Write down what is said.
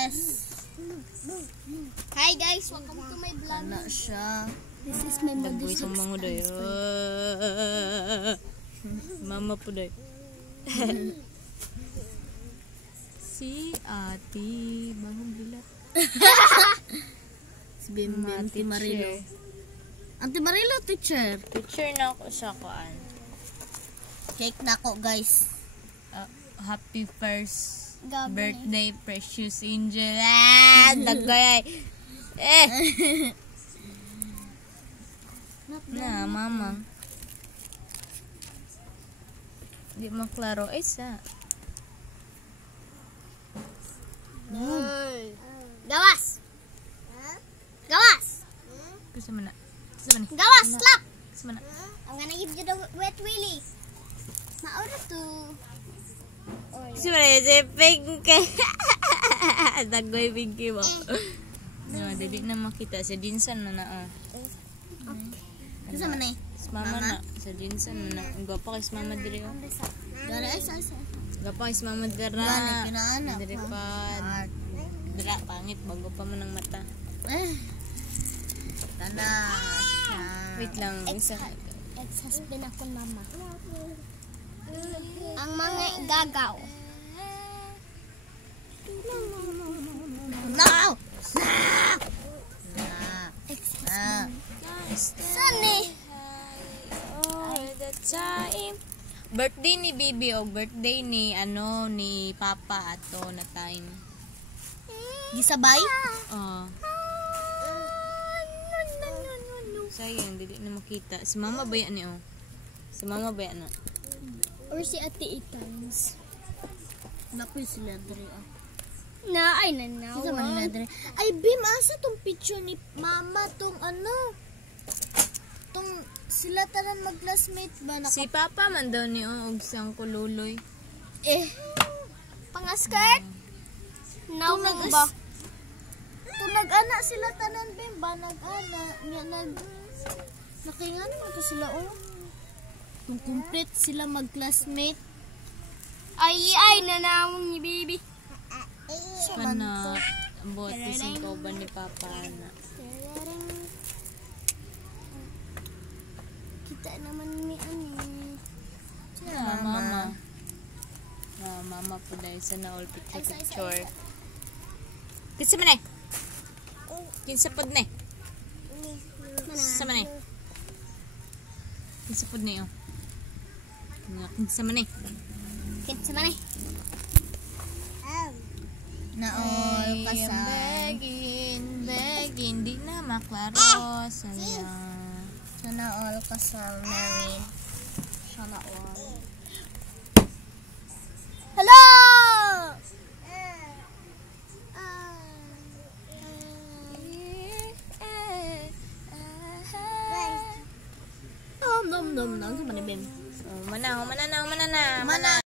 Yes. Hi guys, welcome to my vlog. Ana siya. This is my Dagboy modest sa mga day. Mama po day. Si ate, bagong bilat. Si Bim Auntie Marilo. Auntie Marilo, teacher. Teacher na ako sa kuan. Cake na ako, guys. Happy first Gabi. birthday, Precious Angel. Dagay. Na, mama. Di maklaro. Ay, sa. Gawas! Gawas! Gusto mo na. Gusto mo na. Gawas! Slap! Gusto mo na. I'm gonna give you the wet willy. Maura to. Gusto mo na. Si Pink. Dagay Pinky mo. No, dili na makita. Sa Jinsan mo na. Kasi man eh. Sa mama na. Sa Jinsan mo na. Ang gwapo kay sa mama diri. Dari ay sa. Gwapo kay sa mama dira. Gani, kinaanak. Diri pa. Dira, pangit. Bago pa mo ng mata. Tanda siya. Wait lang. Isa. Ex-husband ako, mama. Ang mga gagaw. No! Sunny! All the time. Birthday ni Bibi o birthday ni ni Papa ato na time. Gisabay? Oh. Sayang, dili na makita. Si Mama ba yan oh? Si Mama ba yan Or si Ate Itans. Naku sila diri ah. Na, ay nanawa. Sisa man nila diri. Ay Bim, asa tong picture ni Mama tong tong sila tanan mag-classmate ba? Si Papa man daw ni og sang kululoy. Pangaskirt? Nawang ba? Kung nag-ana sila tanan Bim ba? Nag-ana. Nakingan mo to sila Kung complete sila mag-classmate. Ay, nanawang ni Bibi. Kana ambot kising kauban ni Papa na. Kita naman ni Mama. Mama po dahil sa na all picture. Kinsa man eh? Kinsa pod na eh? Kinsa man eh? Kinsa pod na eh? Kinsa man eh? Kinsa man eh? Naol kasal. Begging, di na maklaro sayang. Sana all kasal married. Sana all. Hello! Nom nom nom. Sa man ni Bim. Mana na.